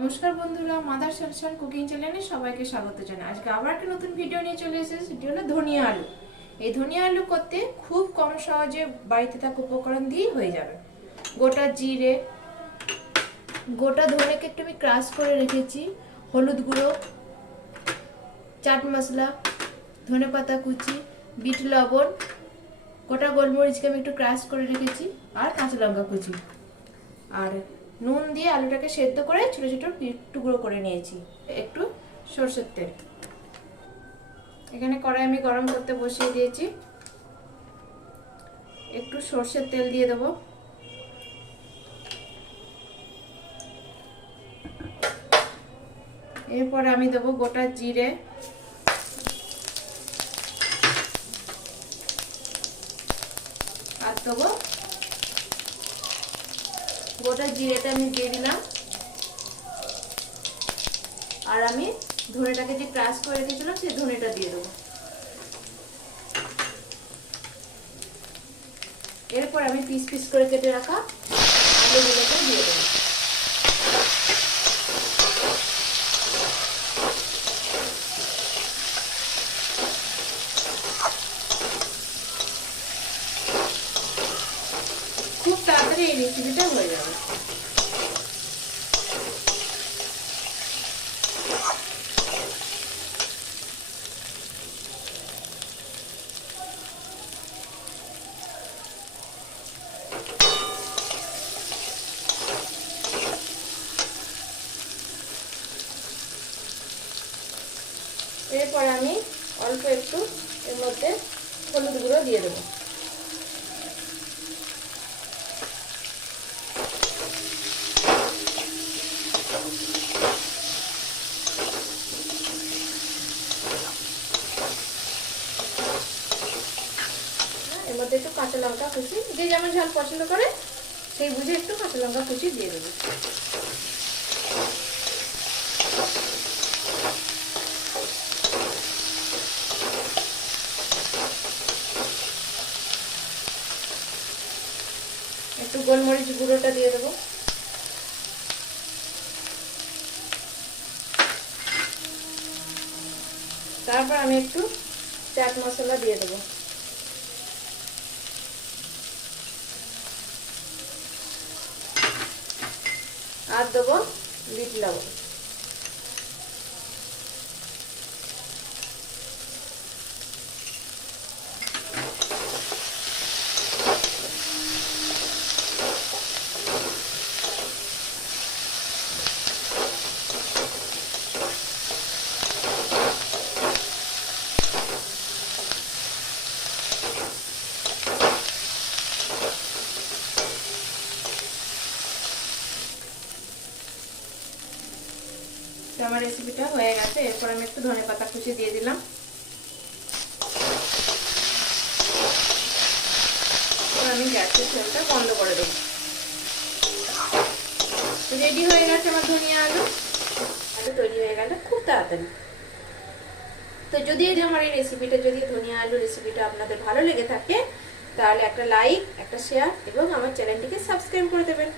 নমস্কার বন্ধুরা, mother Sunshine cooking চ্যানেলে সবাইকে স্বাগত জানাই। আজকে আবার একটা নতুন ভিডিও নিয়ে চলে এসেছি। সেটি হলো ধনিয়া আলু। এই ধনিয়া আলু করতে খুব কম সহজে বাড়িতে থাকা উপকরণ দিয়েই হয়ে যাবে। গোটা জিরে, গোটা ধনেকে একটু আমি ক্রাশ করে রেখেছি, হলুদ গুঁড়ো, চাট মশলা, ধনেপাতা কুচি, বিট লবণ, গোটা গোলমরিচকে আমি একটু ক্রাশ করে রেখেছি, আর কাঁচা লঙ্কা কুচি, আর নুন দিয়ে আলুটাকে সেদ্ধ করে ছোট ছোট টুকরো করে নিয়েছি। একটু সরষের তেল, এখানে কড়াই আমি গরম করতে বসিয়ে দিয়েছি। একটু সরষের তেল দিয়ে দেবো। এরপর আমি দেবো গোটা জিরে, আর দেবো গোটা জিরেটা আমি দিয়ে দিলাম, আর আমি ধনেটাকে যে ক্রাশ করে রেখেছিলাম সেই ধনেটা দিয়ে দেবো। এরপর আমি পিস পিস করে কেটে রাখা আলুগুলোকে দিয়ে দেবো। খুব তাড়াতাড়ি এই রেসিপিটা হয়ে যাবে। এরপর আমি অল্প একটু এর মধ্যে হলুদ গুঁড়ো দিয়ে দেবো। এর মধ্যে একটু কাঁচা লঙ্কা কুচি, যে যেমন ঝাল পছন্দ করে সেই বুঝে একটু কাঁচা লঙ্কা কুচি দিয়ে দেবো। একটু গোলমরিচ গুঁড়োটা দিয়ে দেবো। তারপর আমি একটু চাট মশলা দিয়ে দেবো। আর দেবো বিট লবণ। আমার রেসিপিটা হয়ে গেছে। এরপর আমি একটু ধনেপাতা কুচি দিয়ে দিলাম। আমি গ্যাসের ফ্লেমটা বন্ধ করে দেবো। রেডি হয়ে গেছে আমার ধনিয়া আলু। আলু তৈরি হয়ে গেল খুব তাড়াতাড়ি। তো যদি আমার এই রেসিপিটা, যদি ধনিয়া আলু রেসিপিটা আপনাদের ভালো লেগে থাকে, তাহলে একটা লাইক, একটা শেয়ার এবং আমার চ্যানেলটিকে সাবস্ক্রাইব করে দেবেন।